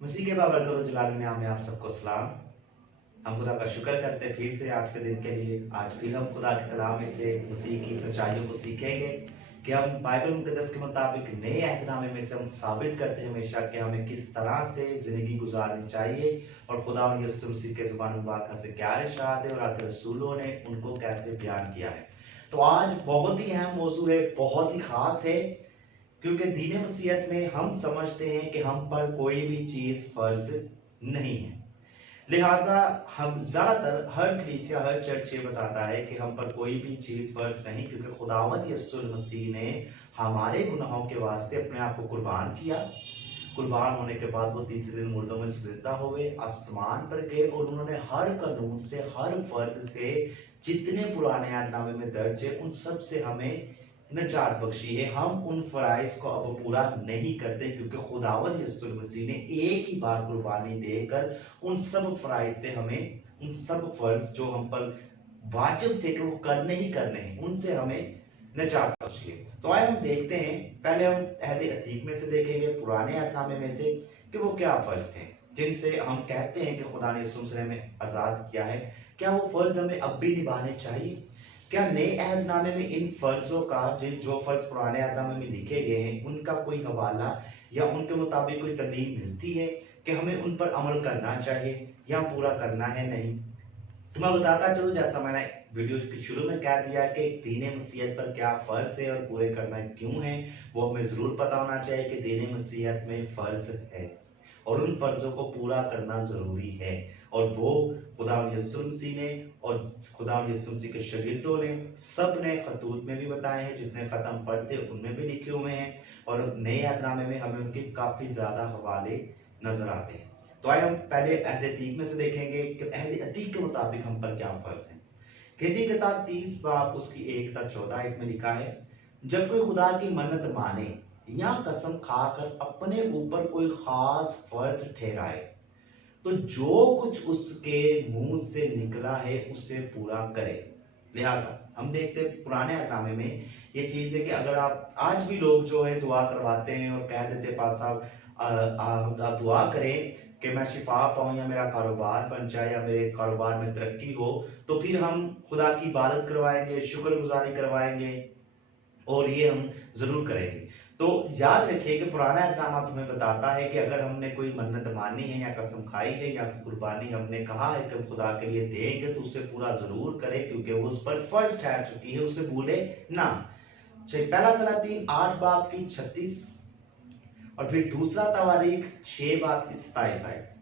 मसीह के बाबरकत जलाल नाम में आप सबको सलाम। हम खुदा का शुक्र करते हैं फिर से आज के दिन के लिए। आज फिर हम खुदा के कलाम में से मसीह की सच्चाइयों को सीखेंगे कि हम बाइबल मुकद्दस के मुताबिक नए अहदनामे में से हम साबित करते हैं हमेशा कि हमें किस तरह से ज़िंदगी गुजारनी चाहिए और खुदा यीशु मसीह के ज़ुबान मुबारक से क्या इरशाद है और आगे रसूलों ने उनको कैसे बयान किया है। तो आज बहुत ही अहम मौजू है, बहुत ही ख़ास है, क्योंकि दीन मसीहत में हम समझते हैं कि हम पर कोई भी चीज़ फ़र्ज नहीं है। लिहाजा हम ज़्यादातर हर कलीसिया हर चर्च ये बताता है कि हम पर कोई भी चीज़ फ़र्ज नहीं, क्योंकि खुदावंद यीशु मसीह ने हमारे गुनाहों के वास्ते अपने आप को कुर्बान किया। कुर्बान होने के बाद वो तीसरे दिन मुर्दों में से जिंदा हुए, आसमान पर गए और उन्होंने हर कानून से हर फर्ज से जितने पुराने अहदनामे में दर्ज है उन सब से हमें निजात बख्शी है। हम उन फराइज को अब पूरा नहीं करते, क्योंकि खुदावंद यीशु मसीह ने एक ही बार कुर्बानी देकर उन सब फराइज से हमें उन सब फर्ज जो हम पर वाजिब थे कि वो करने ही करने हैं, उनसे हमें निजात बख्शी है। तो आइए हम देखते हैं, पहले हम अहद अतीक में से देखेंगे, पुराने अहदनामे में से, कि वो क्या फर्ज थे जिनसे हम कहते हैं कि खुदा ने यीशु मसीह हमें आज़ाद किया है। क्या वो फर्ज हमें अब भी निभाने चाहिए? क्या नए अहदनामे में इन फर्जों का जो फर्ज पुराने अहदनामे में लिखे गए हैं उनका कोई हवाला या उनके मुताबिक कोई तालीम मिलती है कि हमें उन पर अमल करना चाहिए या पूरा करना है? नहीं। तो मैं बताता चलूं, जैसा मैंने वीडियो के शुरू में कह दिया कि दीन मसीहत पर क्या फर्ज है और पूरे करना क्यों है, वो हमें जरूर पता होना चाहिए कि दीन मसीहत में फर्ज है और उन फर्जों को पूरा करना जरूरी है। और वो खुदा यीशु मसीह ने और खुदा यीशु मसीह के शागिर्दों ने सब ने खतूत में भी बताए हैं, जितने खत्म पढ़ते उनमें भी लिखे हुए हैं, और नए अहदनामे में हमें उनके काफी ज्यादा हवाले नजर आते हैं। तो आइए हम पहले अहद अतीक में से देखेंगे कि अहद अतीक के मुताबिक हम पर क्या फर्ज है। खेती किताब 30 बाब उसकी 1 तक 14 में लिखा है, जब कोई खुदा की मन्नत माने या कसम खाकर अपने ऊपर कोई खास फर्ज ठहराए तो जो कुछ उसके मुंह से निकला है उसे पूरा करे। लिहाजा हम देखते हैं पुराने अहदनामे में ये चीज है कि अगर आप आज भी लोग जो है दुआ करवाते हैं और कह देते पास साहब आप दुआ करें कि मैं शिफा पाऊं या मेरा कारोबार बन जाए या मेरे कारोबार में तरक्की हो, तो फिर हम खुदा की इबादत करवाएंगे, शुक्रगुजारी करवाएंगे और ये हम जरूर करेंगे। तो याद रखिए कि पुराना अहदनामा तुम्हें बताता है कि अगर हमने कोई मन्नत मानी है या कसम खाई है या कुर्बानी हमने कहा है कि खुदा के लिए देंगे तो उसे पूरा जरूर करें, क्योंकि वो उस पर फर्ज ठहर चुकी है, उसे भूले ना। पहला सलातीन 8 बाब की 36 और फिर दूसरा तवारीख 6 बाब की 27 आयत।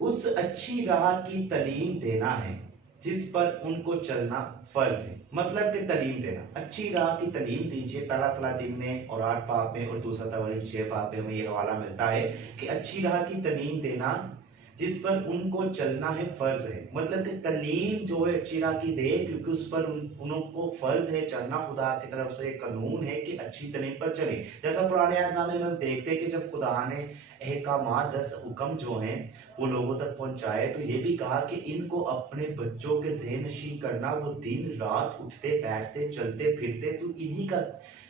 उस अच्छी राह की तालीम देना है जिस पर उनको चलना फर्ज है। मतलब कि तालीम देना, अच्छी राह की तालीम दीजिए। पहला सलातीन में और 8 बाब में और दूसरा तवारीख 6 बाब में हमें ये हवाला मिलता है कि अच्छी राह की तालीम देना जिस पर उनको चलना है फर्ज है। मतलब कि तालीम जो है अच्छी राह की दे, क्योंकि उस पर उनको फर्ज है चलना। खुदा की तरफ से कानून है कि अच्छी तालीम पर चले। जैसा पुराने अहदनामे में हम देखते हैं कि जब खुदा ने अहकामात 10 हुक्म जो हैं वो लोगों तक पहुंचाए, तो ये भी कहा कि इनको अपने बच्चों के ज़हन नशीं करना। वो दिन रात उठते बैठते चलते फिरते तो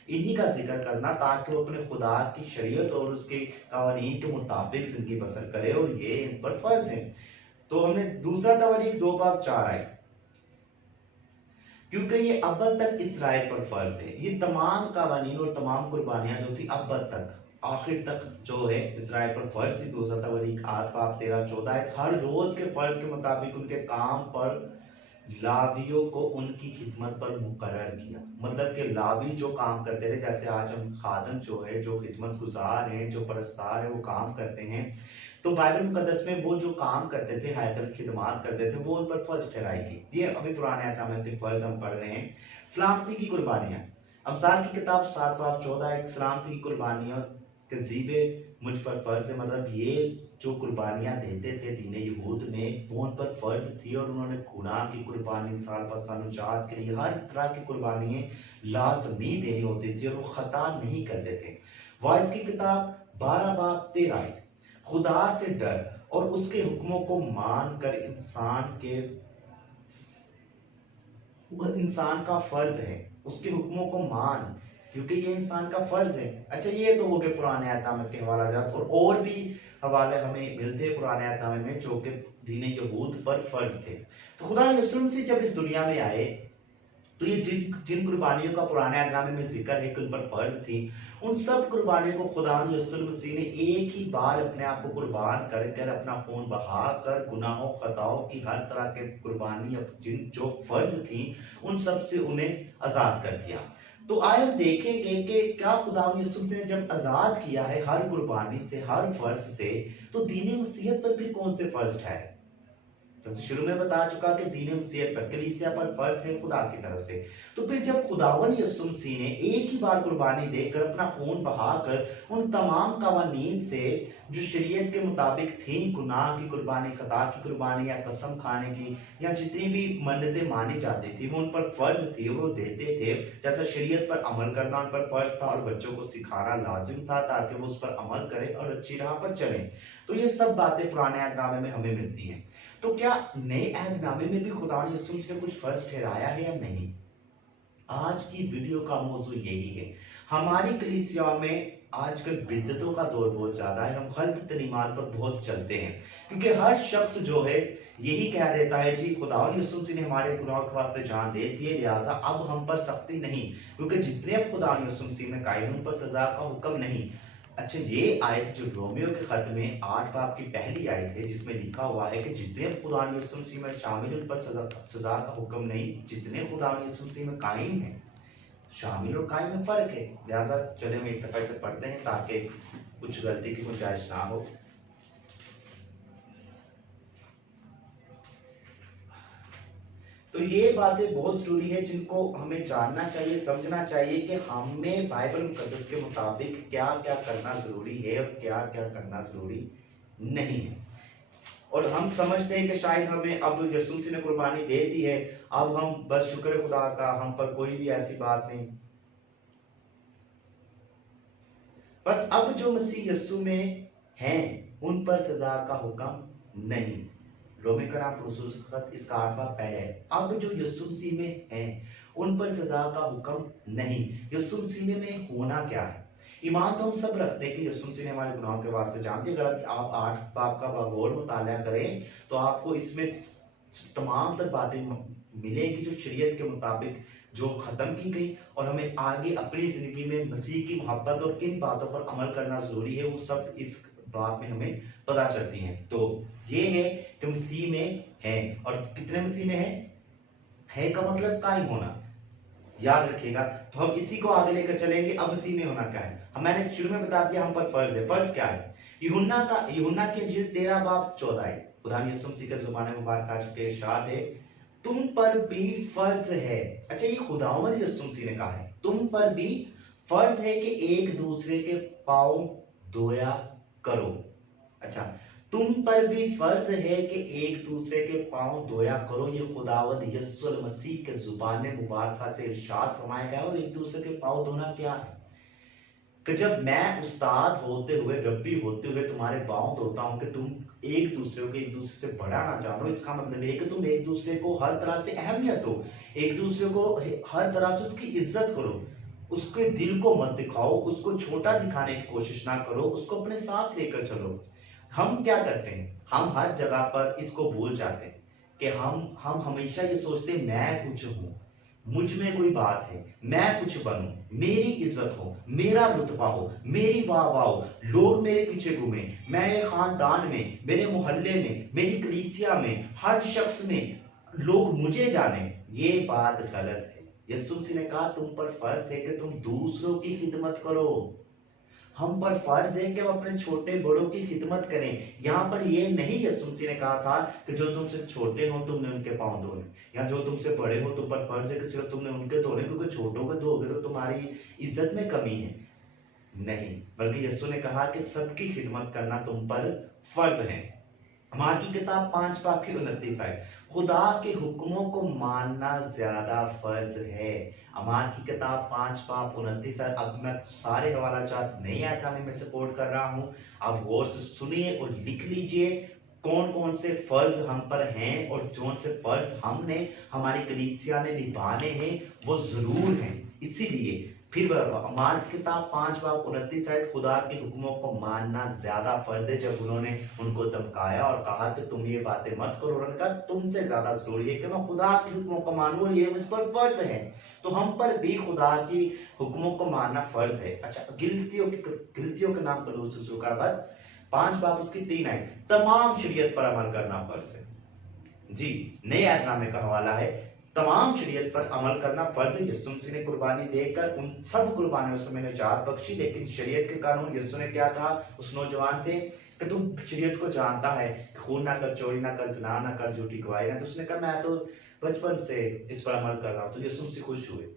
इन्हीं का जिक्र करना, ताकि वो अपने खुदा की शरीयत और उसके कानून के मुताबिक जिंदगी बसर करे, और ये इन पर फर्ज है। तो हमने दूसरा तवारीख 2 बाब 4 आए, क्योंकि ये अब तक इसराइल पर फर्ज है। ये तमाम कानून और तमाम कुर्बानियां जो थी अब तक आखिर तक जो है इसराइल पर फर्ज थी। दूसरा तवारीख 8 बाब 13 14 हर रोज के फर्ज के मुताबिक उनके काम पर लावियों को उनकी खिदमत पर मुकर्रर किया। मतलब कि लावी जो काम करते थे, जैसे आज हम खादम जो है, जो खिदमत गुजार हैं, जो परस्तार है, वो काम करते हैं, तो बाइबल मुकद्दस में वो जो काम करते थे, हैकल खिदमत करते थे, वो उन पर फर्ज ठहराई गई। ये अभी पुराने अहदनामे के फर्ज हम पढ़ रहे हैं। सलामती की कुर्बानियां, अमसाल की किताब 7 बाब 14 सलामती की कुर्बानियां तजीबे मुझ पर फर्ज है। मतलब ये जो कुर्बानियां देते थे दीन यहूद में, वो उन पर फर्ज थी, और उन्होंने गुनाह की कुर्बानी, साल पर साल निजात के लिए हर तरह की कुर्बानियां लाजमी देनी होती थी, और वो खता नहीं करते थे। वाइस की किताब 12 बाब 13 खुदा से डर और उसके हुक्मों को मान कर इंसान का फर्ज है, उसके हुक्मों को मान क्योंकि ये इंसान का फर्ज है। अच्छा, ये तो हो गए पुराने अहदनामे के हवाला जात, और भी हवाले हमें मिलते हैं पुराने अहदनामे में जो कि दीन यहूद पर फर्ज थे। तो खुदा यीशु मसीह जब इस दुनिया में आए तो ये जिन जिन कुर्बानियों का पुराने अहदनामे में जिक्र है कि उन पर फर्ज थी, उन सब कुर्बानियों को खुदा यीशु मसीह ने एक ही बार अपने आप को कुर्बान कर कर, अपना खून बहा कर, गुनाहों खताओं की हर तरह के कुर्बानी जिन जो फर्ज थी उन सब से उन्हें आजाद कर दिया। तो आए हम देखेंगे कि क्या खुदा यीशु मसीह ने जब आजाद किया है हर कुर्बानी से, हर फर्ज से, तो दीन मसीहत पर भी कौन से फर्ज ठहरे। तो शुरू में बता चुका कि दीन मसीहत पर, कलीसिया पर फर्ज है खुदा की तरफ से। तो फिर जब खुदावन यीशु मसीह ने एक ही बार कुर्बानी देकर, अपना खून बहाकर, उन तमाम कवानीन से जो शरीयत के मुताबिक थी, गुनाह की कुर्बानी, खता की कुर्बानी या कसम खाने की या जितनी भी मन्नतें मानी जाती थी वो उन पर फर्ज थी, वो देते थे। जैसा शरीयत पर अमल करना उन पर फर्ज था और बच्चों को सिखाना लाजिम था ताकि वो उस पर अमल करें और अच्छी राह पर चले। तो ये सब बातें पुराने अहदनामे में हमें मिलती हैं। तो क्या नए अहदनामे में भी खुदा ने यीशु मसीह ने कुछ फर्ज ठहराया है या नहीं? आज की वीडियो का मौजू यही है। हमारी कलीसिया में आजकल बिद्दतों का दौर बहुत ज्यादा है, हम गलत तलीमात पर बहुत चलते हैं, क्योंकि हर शख्स जो है यही कह देता है जी खुदा यीशु मसीह ने हमारे गुनाहों के वास्ते जान दे दी है, लिहाजा अब हम पर सख्ती नहीं, क्योंकि जितने अब खुदा यीशु मसीह में कायम उन पर सजा का हुक्म नहीं। अच्छा, ये आयत जो रोमियो के खत में 8 बाब की पहली आयत है जिसमें लिखा हुआ है कि जितने खुदा यीशु मसीह में शामिल उन पर सजा का हुक्म नहीं, जितने खुदा यीशु मसीह में कायम है, शामिल और कायम में फर्क है। लिहाजा चले हम एक दफा से पढ़ते हैं ताकि कुछ गलती की गुंजाइश ना हो। तो ये बातें बहुत जरूरी है जिनको हमें जानना चाहिए, समझना चाहिए कि हमें बाइबल मुकद्दस के मुताबिक क्या क्या करना जरूरी है और क्या क्या करना जरूरी नहीं है। और हम समझते हैं कि शायद हमें अब यीशु मसीह ने कुर्बानी दे दी है, अब हम बस शुक्र खुदा का, हम पर कोई भी ऐसी बात नहीं, बस अब जो मसीह यीशु में हैं उन पर सजा का हुक्म नहीं। रोमी इसका 8 बाब पहले है, अब जो यीशु मसीह में हैं उन पर सजा का हुक्म नहीं। यीशु मसीह में होना क्या है? ईमान तो हम सब रखते हैं कि यीशु मसीह ने हमारे गुनाहों के वास्ते जान दिया। अगर आप 8 बाब का बगौर मुताला करें तो आपको इसमें तमाम तर बातें मिलेंगी जो शरीयत के मुताबिक जो खत्म की गई, और हमें आगे अपनी जिंदगी में मसीह की मोहब्बत और किन बातों पर अमल करना जरूरी है वो सब इस बात में हमें पता चलती हैं। तो ये है कि मसीह में है, और कितने मसीह में है का मतलब कायम होना, याद रखिएगा। तो हम इसी को आगे लेकर चलेंगे। अब मसीह में होना क्या है? मैंने शुरू में बता दिया हम पर फर्ज है। फर्ज क्या है? यूहन्ना की इंजील 13 बाब 14 है। खुदा यीशु मसीह के ज़ुबान मुबारक के इरशाद है, तुम पर भी फर्ज है। अच्छा, ये खुदावंद यीशु मसीह ने कहा है तुम पर भी फर्ज है कि एक दूसरे के पांव धोया करो। अच्छा, तुम पर भी फर्ज है कि एक दूसरे के पांव धोया करो। ये खुदावंद यीशु मसीह के जुबान मुबारक से इरशाद फरमाया गया। और एक दूसरे के पांव धोना क्या है? कि जब मैं उस्ताद होते हुए, रब्बी होते हुए तुम्हारे पांव धोता हूं कि तुम एक दूसरे को एक दूसरे से बड़ा ना जानो, इसका मतलब है कि तुम एक दूसरे को हर तरह से अहमियत दो, एक दूसरे को हर तरह से उसकी इज्जत करो, उसके दिल को मत दिखाओ, उसको छोटा दिखाने की कोशिश ना करो, उसको अपने साथ लेकर चलो। हम क्या करते हैं? हम हर जगह पर इसको भूल जाते हैं कि हम हमेशा ये सोचते हैं मैं कुछ हूं, मुझ में कोई बात है, मैं कुछ बनूं, मेरी इज्जत हो, मेरा रुतबा हो, मेरी वाह वाह हो, लोग मेरे पीछे घूमे, मेरे खानदान में, मेरे मोहल्ले में, मेरी कलीसिया में, हर शख्स में लोग मुझे जाने। ये बात गलत है। यीशु मसीह ने कहा तुम पर फर्ज है कि तुम दूसरों की खिदमत करो। हम पर फर्ज है कि हम अपने छोटे बड़ों की खिदमत करें। यहाँ पर ये नहीं यीशु मसीह ने कहा था कि जो तुमसे छोटे हो तुमने उनके पांव धोने, या जो तुमसे बड़े हो तुम पर फर्ज है कि सिर्फ तुमने उनके धोने, क्योंकि छोटों के धोगे तो तुम्हारी इज्जत में कमी है। नहीं, बल्कि यीशु ने कहा कि सबकी खिदमत करना तुम पर फर्ज है। अमाल की किताब 5 बाब की 29 आयत, खुदा के हुक्मों को मानना ज्यादा फर्ज है। अमाल की किताब 5 बाब 29 आयत। अब मैं सारे हवाला चार्ट नहीं आता मैं सपोर्ट कर रहा हूं, आप गौर से सुनिए और लिख लीजिए कौन कौन से फर्ज हम पर हैं और कौन से फर्ज हमने, हमारी कलीसिया ने निभाने हैं वो जरूर हैं। इसीलिए फिर अमाल की किताब 5 बाब 29 आयत, खुदा के हुक्मों को मानना ज्यादा फर्ज है। जब उन्होंने उनको धमकाया और कहा कि तुम ये बातें मत करो, उन्होंने कहा तुमसे ज्यादा जरूरी है कि मैं खुदा के हुक्मों को मानूं और ये मुझ पर फर्ज है। तो हम पर भी खुदा की हुक्मों को मानना फर्ज है। अच्छा, गिलतियों के नाम पर लूसूसू का खत 5 बाब उसकी 3 आयत, तमाम शरीयत पर अमल करना फर्ज है। जी, नए ऐतनामे का हवाला है, तमाम शरीयत पर अमल करना फर्ज है। यीशु मसीह ने कुर्बानी देकर उन सब कुर्बानियों से मैंने निजात बख्शी, लेकिन शरीयत के कानून, यीशु ने क्या कहा उस नौजवान से कि तू शरीयत को जानता है, खून ना कर, चोरी ना कर, ज़िना ना कर, झूठी गवाही ना। तो उसने कहा मैं तो बचपन से इस पर अमल कर रहा हूं। तो यीशु मसीह खुश हुए।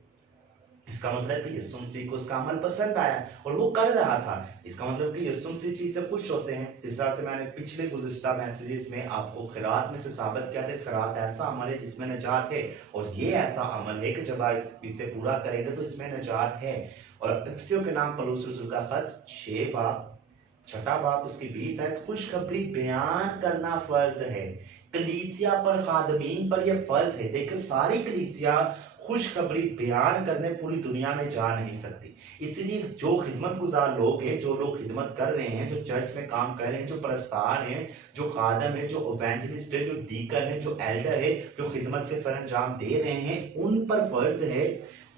इसका मतलब कि यीशु मसीह को उसका अमल पसंद आया और वो कर रहा था। इसका मतलब कि यीशु मसीह चीज से खुश होते हैं। जिस तरह से मैंने पिछले गुज़िश्ता मैसेजेस में आपको खिरात में से साबित किया था, खिरात ऐसा अमल है जिसमें निजात है, और ये ऐसा अमल है कि जब आप इसे पूरा करेंगे तो इसमें निजात है। और इफिसियों के नाम पौलुस रसूल का खत 6 बाब 6 बाब उसकी 20 आयत, खुशखबरी बयान करना फर्ज है। कलीसिया पर, खादमीन पर यह फर्ज है। देखिए, सारी कलीसिया खुशखबरी बयान करने पूरी दुनिया में जा नहीं सकती। इसलिए जो खिदमत गुजार लोग हैं, जो लोग खिदमत कर रहे हैं, जो चर्च में काम कर रहे हैं, जो परस्तार हैं, जो खादम है, जो इवेंजलिस्ट है, जो डीकन है, जो एल्डर है, जो खिदमत के सरंजाम दे रहे हैं, उन पर फर्ज है,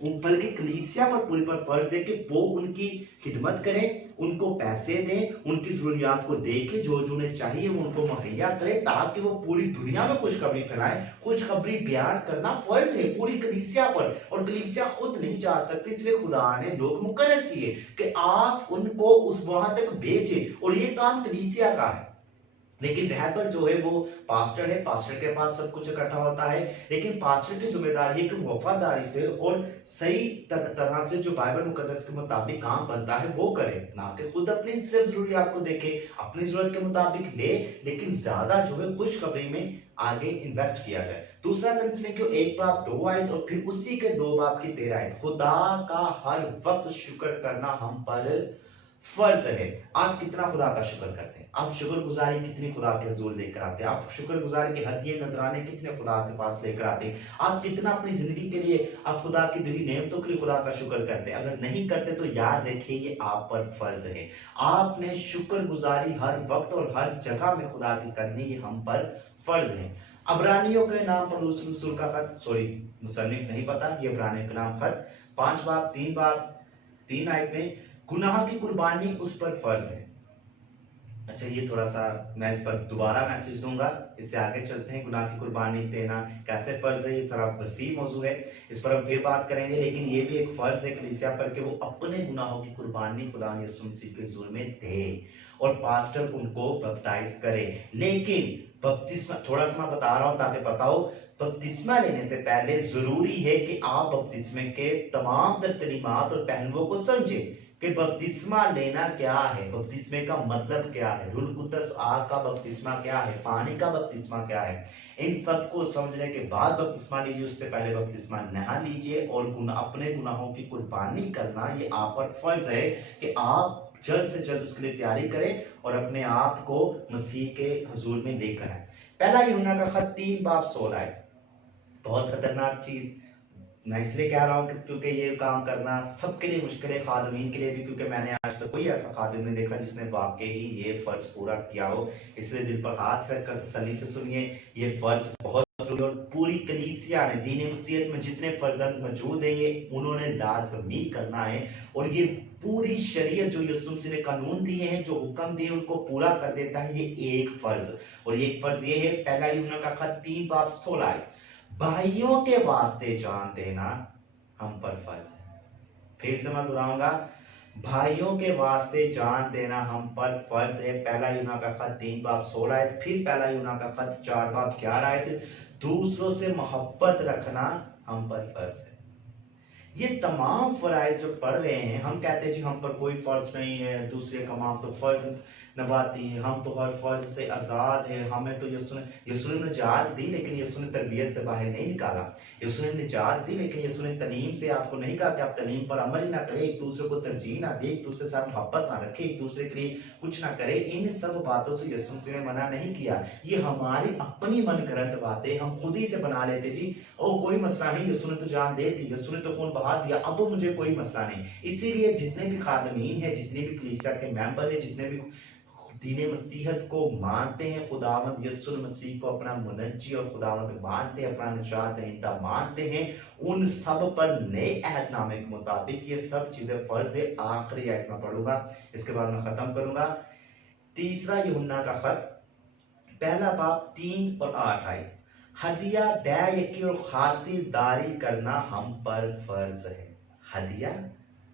उन पर की कलीसिया पर पूरी पर फर्ज है कि वो उनकी खिदमत करें, उनको पैसे दें, उनकी जरूरियात को देखें, जो जो उन्हें चाहिए वो उनको मुहैया करें, ताकि वो पूरी दुनिया में खुशखबरी फैलाएं। खुशखबरी बयान करना फर्ज है पूरी कलीसिया पर, और कलीसिया खुद नहीं जा सकती, इसलिए खुदा ने लोग मुकर्रर किए कि आप उनको उस वहां तक भेजें, और ये काम कलीसिया का है। लेकिन रहबर जो है वो पास्टर है, पास्टर के पास सब कुछ इकट्ठा होता है, लेकिन पास्टर की जिम्मेदारी है कि वफादारी से और सही तरह से जो बाइबल मुकद्दस के मुताबिक काम बनता है वो करे, ना कि खुद अपनी सिर्फ जरूरियात को देखे, अपनी जरूरत के मुताबिक ले, लेकिन ज्यादा जो है खुशखबरी में आगे इन्वेस्ट किया जाए। दूसरा थिस्सलुनीकियों 1 बाब 2 आयत, और फिर उसी के 2 बाब की 13 आयत, खुदा का हर वक्त शुक्र करना हम पर फर्ज है। आप कितना खुदा का शुक्र करते हैं? आप शुक्रगुजारी कितनी खुदा के हुजूर लेकर आते हैं? आप शुक्रगुजारी के हदिये नजराने कितने खुदा के पास लेकर आते हैं? आप कितना अपनी जिंदगी के लिए, आप खुदा की दी नेमतों के लिए खुदा का शुक्र करते हैं? अगर नहीं करते तो याद रखिए ये आप पर फर्ज है। आपने शुक्रगुजारी हर वक्त और हर जगह में खुदा की करनी, ये हम पर फर्ज है। अबरानियों के नाम पर रसूल का खत, सॉरी मुसन्निफ नहीं पता, ये अबरानियों के नाम खत 5 बाब 3 आयत में, गुनाह की कुर्बानी उस पर फर्ज है। अच्छा, ये थोड़ा सा मैं इस पर दोबारा मैसेज दूंगा, इससे आगे चलते हैं। गुनाह की कुर्बानी देना कैसे फर्ज है, ये सारा वसी मौजू है, इस पर हम फिर बात करेंगे। लेकिन ये भी एक फर्ज है कलीसिया पर कि वो अपने गुनाहों की कुर्बानी खुदा यीशु मसीह के हुजूर में दे, और पास्टर उनको बपटाइज करे। लेकिन बपतिस्मा, थोड़ा सा मैं बता रहा हूं ताकि पता हो, बपतिस्मा लेने से पहले जरूरी है कि आप बपतिस्मे के तमाम तलीमात और पहलुओं को समझें कि बपतिस्मा लेना क्या है, बपतिस्मे का मतलब क्या है, रूह कुद्दस आग का बपतिस्मा क्या है, पानी का बपतिस्मा क्या है। इन सब को समझने के बाद बपतिस्मा लीजिए, उससे पहले बपतिस्मा नहा लीजिए। और अपने गुनाहों की कुर्बानी करना ये आप पर फर्ज है कि आप जल्द से जल्द उसके लिए तैयारी करें और अपने आप को मसीह के हुजूर में लेकर आए। पहला यूहन्ना का खत 3 बाब 16 है। बहुत खतरनाक चीज मैं इसलिए कह रहा हूँ क्योंकि ये काम करना सबके लिए मुश्किल है, खादमीन के लिए भी, क्योंकि मैंने आज तक कोई ऐसा खादिम नहीं देखा जिसने वाकई ही ये फर्ज पूरा किया हो। इसलिए दिल पर हाथ रखकर तसल्ली से सुनिए, ये फर्ज बहुत जरूरी, और पूरी कलीसिया ने दीन मसीहत में जितने फर्जंद मौजूद है ये उन्होंने लाजमी करना है। और ये पूरी शरीयत जो यीशु मसीह ने कानून दिए हैं, जो हुक्म दिए उनको पूरा कर देता है, ये एक फर्ज। और ये एक फर्ज ये है, पहला यूहन्ना का खत 3 बाब 16 है, भाइयों के वास्ते जान देना हम पर फर्ज है। फिर से मैं दोहराऊंगा, भाइयों के वास्ते जान देना हम पर फर्ज है। पहला यूहन्ना का खत 3 बाब 16 है। फिर पहला यूहन्ना का खत 4 बाब 11 है, दूसरों से मोहब्बत रखना हम पर फर्ज है। ये तमाम फराइज जो पढ़ रहे हैं, हम कहते हैं जी हम पर कोई फर्ज नहीं है, दूसरे का माम तो फर्ज नभाती हैं। हम तो हर फर्ज से आज़ाद हैं। हमें तो यीशु ने निजात दी, लेकिन यीशु ने तरबियत से बाहर नहीं निकाला। यीशु ने निजात दी, लेकिन यीशु ने तालीम से आपको नहीं कहा कि आप तालीम पर अमल ही ना करें, एक दूसरे को तरजीह ना दे, एक दूसरे से आप मोहब्बत ना रखें, एक दूसरे के लिए कुछ ना करें। इन सब बातों से यीशु मसीह ने मना नहीं किया। ये हमारी अपनी मनगढ़ंत बातें हम खुद ही से बना लेते जी। ओ कोई मसला नहीं, यीशु ने तो जान दे दी, यीशु ने तो खून बहा दिया, अब मुझे कोई मसला नहीं। इसीलिए जितने भी खादमीन हैं, जितने भी कलीसिया के मेंबर हैं, जितने भी दीने मसीहत को मानते हैं, खुदावंद यीशु मसीह को अपना मुनज्जी और खुदावंद मानते हैं, अपना निजात दहिंदा मानते हैं, उन सब पर नए अहदनामे के मुताबिक ये सब चीजें फर्ज है। आखिरी आयत में पढ़ूंगा, इसके बाद मैं खत्म करूंगा। तीसरा यूहन्ना का खत, पहला बाब 3 और 8 आयत। हदिया दै यकी और खातिरदारी करना हम पर फर्ज है। हदिया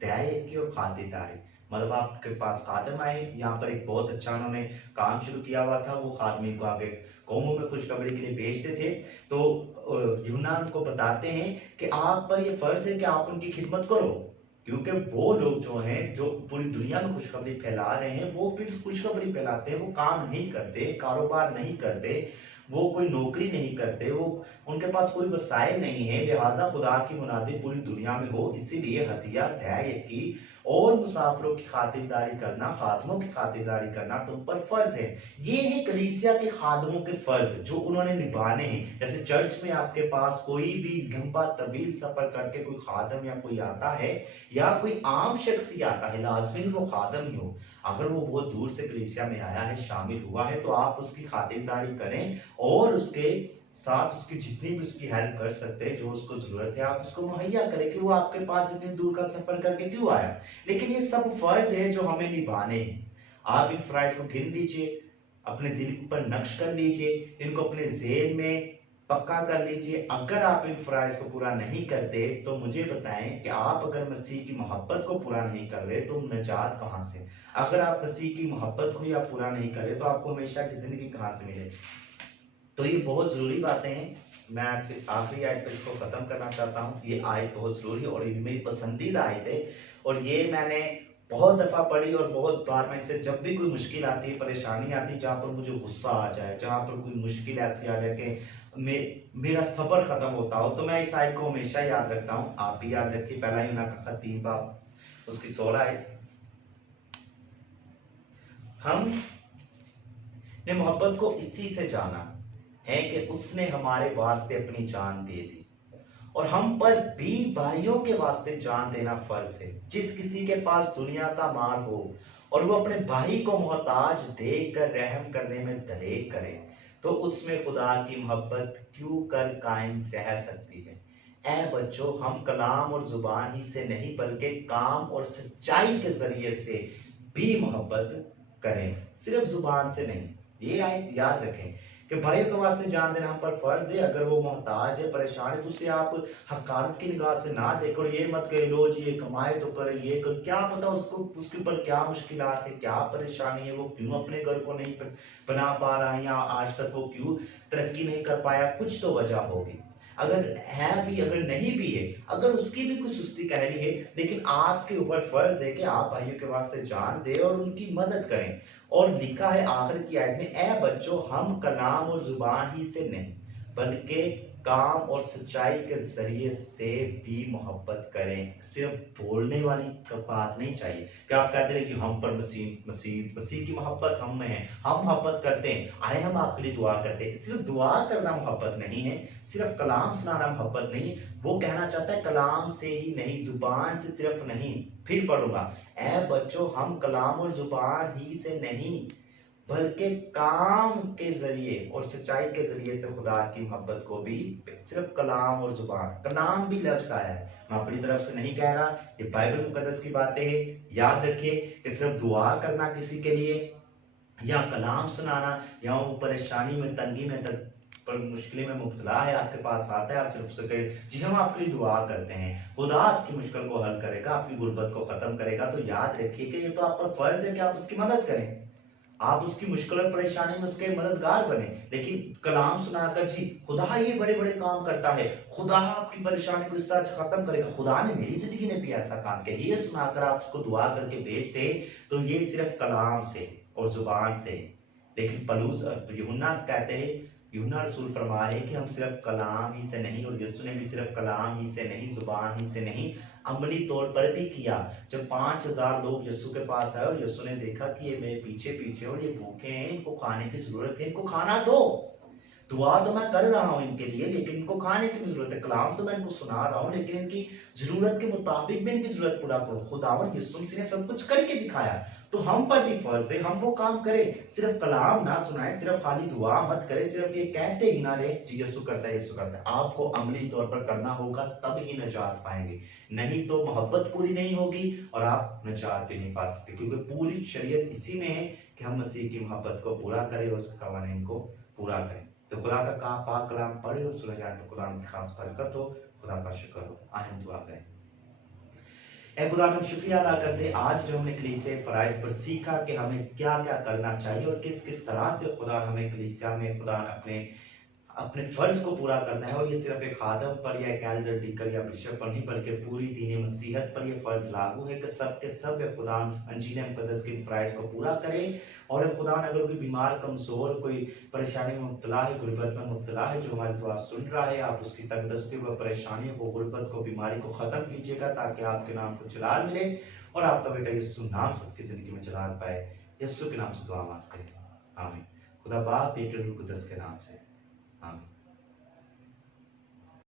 दै यकी और खातिरदारी मतलब आपके पास खादम आए, यहाँ पर एक बहुत अच्छा उन्होंने काम शुरू किया हुआ था, वो खादमी को आगे कौमों में खुशखबरी के लिए भेजते थे। तो यूहन्ना उनको बताते हैं कि आप पर ये फर्ज है कि आप उनकी खिदमत करो, क्योंकि वो लोग जो हैं, जो पूरी दुनिया में खुशखबरी फैला रहे हैं, वो फिर खुशखबरी फैलाते हैं, वो काम नहीं करते, कारोबार नहीं करते, वो कोई नौकरी नहीं करते, वो उनके पास कोई वसाइल नहीं है, लिहाजा खुदा की मुनादी पूरी दुनिया में हो। इसीलिए हदिया दै यकी और मुसाफिरों की खातिरदारी करना, खादमों की खातिरदारी करना तुम पर फर्ज है। ये है कलीसिया के खादमों के फर्ज जो उन्होंने निभाने हैं। जैसे चर्च में आपके पास कोई भी लंबा तवील सफर करके कोई खादम या कोई आता है, या कोई आम शख्स ही आता है, लाजमी वो खादम ही हो, अगर वो बहुत दूर से कलीसिया में आया है, शामिल हुआ है, तो आप उसकी खातिरदारी करें और उसके साथ उसकी जितनी भी उसकी हेल्प कर सकते हैं, जो उसको जरूरत है आप उसको मुहैया करें, कि वो आपके पास इतनी दूर का सफर करके क्यों आया। लेकिन ये सब फर्ज है जो हमें निभाने हैं। आप इन फराइज को गिन लीजिए, अपने दिल पर नक्श कर लीजिए, इनको अपने ज़हन में पक्का कर लीजिए। अगर आप इन फराइज को पूरा नहीं करते तो मुझे बताएं कि आप अगर मसीह की मोहब्बत को पूरा नहीं कर रहे तो नजात कहां से। अगर आप मसीह की मोहब्बत को ही आप पूरा नहीं कर रहे तो आपको हमेशा की जिंदगी कहां से मिले। तो ये बहुत जरूरी बातें हैं। मैं आज से आखिरी आयत पर इसको खत्म करना चाहता हूँ। ये आयत बहुत जरूरी है और ये मेरी पसंदीदा आयत है, और ये मैंने बहुत दफा पढ़ी और बहुत बार मैं इसे, जब भी कोई मुश्किल आती है, परेशानी आती है, जहाँ पर मुझे गुस्सा आ जाए, जहाँ पर कोई मुश्किल ऐसी आ जाए कि मेरा सब्र खत्म होता हो, तो मैं इस आयत को हमेशा याद रखता हूँ। आप भी याद रखिए। पहला यूहन्ना का खत 3 बाब उसकी 16 आयत। हम ने मोहब्बत को इसी से जाना है कि उसने हमारे वास्ते अपनी जान दे दी, और हम पर भी भाइयों के वास्ते जान देना फर्ज है। जिस किसी के पास दुनिया का माल हो और वो अपने भाई को मोहताज देखकर रहम करने में दलेर करे, तो उसमें खुदा की मोहब्बत क्यों कर कायम रह सकती है। ऐ बच्चों, हम कलाम और जुबान ही से नहीं बल्कि काम और सच्चाई के जरिए से भी मोहब्बत करें, सिर्फ जुबान से नहीं। ये आयत याद रखें कि भाइयों के वास्ते जान देना हम पर फर्ज है। अगर वो मोहताज है, परेशान है, तो उसे आप हकारत की निगाह से ना देखो, और ये मत कहे लो जी ये कमाए तो करे, ये कर, क्या पता उसको उसके ऊपर क्या मुश्किलात है, क्या परेशानी है, वो क्यों अपने घर को नहीं बना पा रहा है, या आज तक वो क्यों तरक्की नहीं कर पाया। कुछ तो वजह होगी, अगर है भी, अगर नहीं भी है, अगर उसकी भी कुछ सुस्ती कहनी है, लेकिन आपके ऊपर फर्ज है कि आप भाइयों के वास्ते जान दे और उनकी मदद करें। और लिखा है आखिर की आयत में, ऐ बच्चों, हम कलाम और जुबान ही से नहीं बल्कि काम और सच्चाई के जरिए से भी मोहब्बत करें। सिर्फ बोलने वाली बात नहीं चाहिए कि आप कहते रहे कि हम पर मसीह की मोहब्बत हम में है, हम मोहब्बत करते हैं, आए हम आपके लिए दुआ करते हैं। सिर्फ दुआ करना मोहब्बत नहीं है, सिर्फ कलाम सुनाना मोहब्बत नहीं। वो कहना चाहता है कलाम से ही नहीं, जुबान से सिर्फ नहीं। फिर पढ़ूंगा, ऐ बच्चों, हम कलाम और जुबान ही से नहीं बल्कि काम के जरिए और सच्चाई के जरिए से खुदा की मोहब्बत को भी। सिर्फ कलाम और जुबान, कलाम भी लफ्ज आया है, मैं अपनी तरफ से नहीं कह रहा, ये बाइबल मुकद्दस की बातें हैं। याद रखिए कि सिर्फ दुआ करना किसी के लिए या कलाम सुनाना, या वो परेशानी में, तंगी में, पर मुश्किल में मुब्तला है, आपके पास आता है, आप सिर्फ उससे कहें जी हम आपके लिए दुआ करते हैं, खुदा आपकी मुश्किल को हल करेगा, आपकी गुर्बत को खत्म करेगा। तो याद रखिए कि ये तो आप पर फर्ज है कि आप उसकी मदद करें, आप उसकी मुश्किल और परेशानी में उसके मददगार बने। लेकिन कलाम सुनाकर जी खुदा ये बड़े बड़े काम करता है, खुदा आपकी परेशानी को इस तरह से खत्म करेगा, खुदा ने मेरी जिंदगी में भी ऐसा काम किया, ये सुनाकर आप उसको दुआ करके भेज दे, तो ये सिर्फ कलाम से, और जुबान से। लेकिन पलूस यूहन्ना कहते हैं, यूहन्ना रसूल फरमा रहे हैं कि हम सिर्फ कलाम ही से नहीं, और यीशु ने भी सिर्फ कलाम ही से नहीं, जुबान ही से नहीं, अमली तौर पर भी किया। जब 5000 लोग यीशु के पास आए और यीशु ने देखा कि ये मेरे पीछे पीछे और ये भूखे हैं, इनको खाने की जरूरत है, इनको खाना दो। दुआ तो मैं कर रहा हूँ इनके लिए, लेकिन इनको खाने की भी जरूरत है। कलाम तो मैं इनको सुना रहा हूँ, लेकिन इनकी जरूरत के मुताबिक भी इनकी जरूरत पूरा करो। खुदावंद यीशु मसीह ने सब कुछ करके दिखाया, तो हम पर भी फर्ज है हम वो काम करें। सिर्फ कलाम ना सुनाए, सिर्फ खाली दुआ मत करे, सिर्फ ये कहते ही ना रहे जी यीशु करता है, यीशु करता है। आपको अमली तौर पर करना होगा, तब ही नजात पाएंगे। नहीं तो मोहब्बत पूरी नहीं होगी और आप नजात भी नहीं पा सकते, क्योंकि पूरी शरीयत इसी में है कि हम मसीह की मोहब्बत को पूरा करें और उसके कवानीन को पूरा करें। तो खुदा का काम पाक कलाम पढ़े और सुने जाए तो खुदा की खास बरकत हो, खुदा का शुक्र हो। आए हम दुआ करें। ऐ खुदा हम शुक्रिया अदा करते आज जो हमने कलीसिया फराइज पर सीखा कि हमें क्या क्या करना चाहिए और किस किस तरह से खुदा हमें कलीसिया में खुदा अपने फर्ज को पूरा करना है। और ये सिर्फ एक खादम पर या एक एल्डर डीकन या बिशप पर नहीं, बल्कि पूरी दीन मसीहत पर ये फर्ज लागू है कि सब के सब खुदा अंजील मुकद्दस की फराइज को पूरा करें। और खुदा अगर कोई बीमार कमजोर कोई परेशानी में मुब्तला है, गुर्बत में मुब्तला है, जो हमारी दुआ सुन रहा है, आप उसकी तंगदस्ती को, परेशानियों को, गुर्बत को, बीमारी को खत्म कीजिएगा, ताकि आपके नाम को जलाल मिले और आपका बेटा यीशु नाम सबकी जिंदगी में जलाल पाए। यीशु के नाम से दुआ मांगते हैं, आमीन। खुदा बाप बेटे रूह कुद्दस के नाम से।